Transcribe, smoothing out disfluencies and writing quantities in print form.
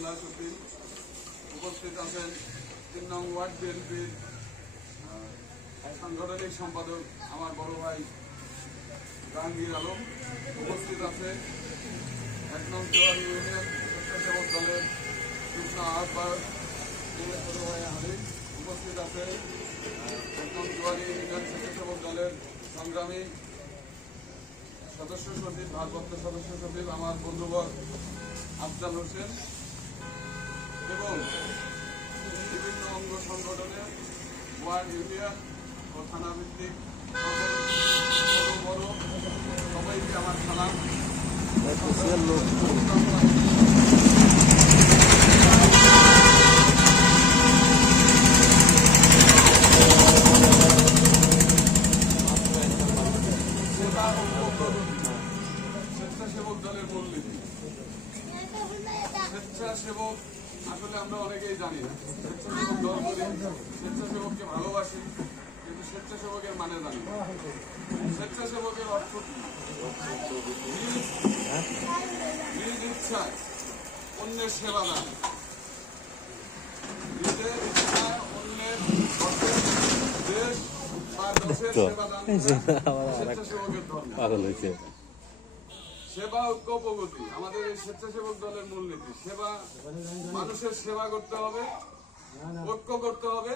আব্দুল্লাহ শফিক। উপস্থিত আছেন 3 নং ওয়ার্ড বিএনপির সাংগঠনিক সম্পাদক আমার বড় ভাই জাহাঙ্গীর আলম। উপস্থিত আছে 1 নং জোয়ারি ইউনিয়ন স্বেচ্ছাসেবক দলের যুগ্ম আহ্বায়ক ছোট ভাই হাবিব। উপস্থিত আছে 1 নং জোয়ারি ইউনিয়ন স্বেচ্ছাসেবক দলের সংগ্রামী সদস্য সচিব, ভারপ্রাপ্ত সদস্য সচিব আমার বন্ধুবর আফজাল হোসেন এবং বিভিন্ন অঙ্গ সংগঠনের ওয়ার্ড ইউনিয়ন ও থানা ভিত্তিক বড় সবাইকে আমার সালাম। স্বেচ্ছাসেবক দলের মূলনীতি। স্বেচ্ছাসেবক আসলে আমরা অনেকেই জানি না। স্বেচ্ছাসেবক দল বলি, স্বেচ্ছাসেবককে ভালোবাসি, কিন্তু স্বেচ্ছাসেবকের মানে জানি না। স্বেচ্ছাসেবকের অর্থ কি? নিজ ইচ্ছায় অন্যের সেবা দান, নিজের ইচ্ছায় অন্যের দেশ বা দেশের সেবা দান স্বেচ্ছাসেবকের ধর্ম। সেবা, ঐক্য, প্রগতি আমাদের এই স্বেচ্ছাসেবক দলের মূলনীতি। সেবা, মানুষের সেবা করতে হবে, ঐক্য করতে হবে,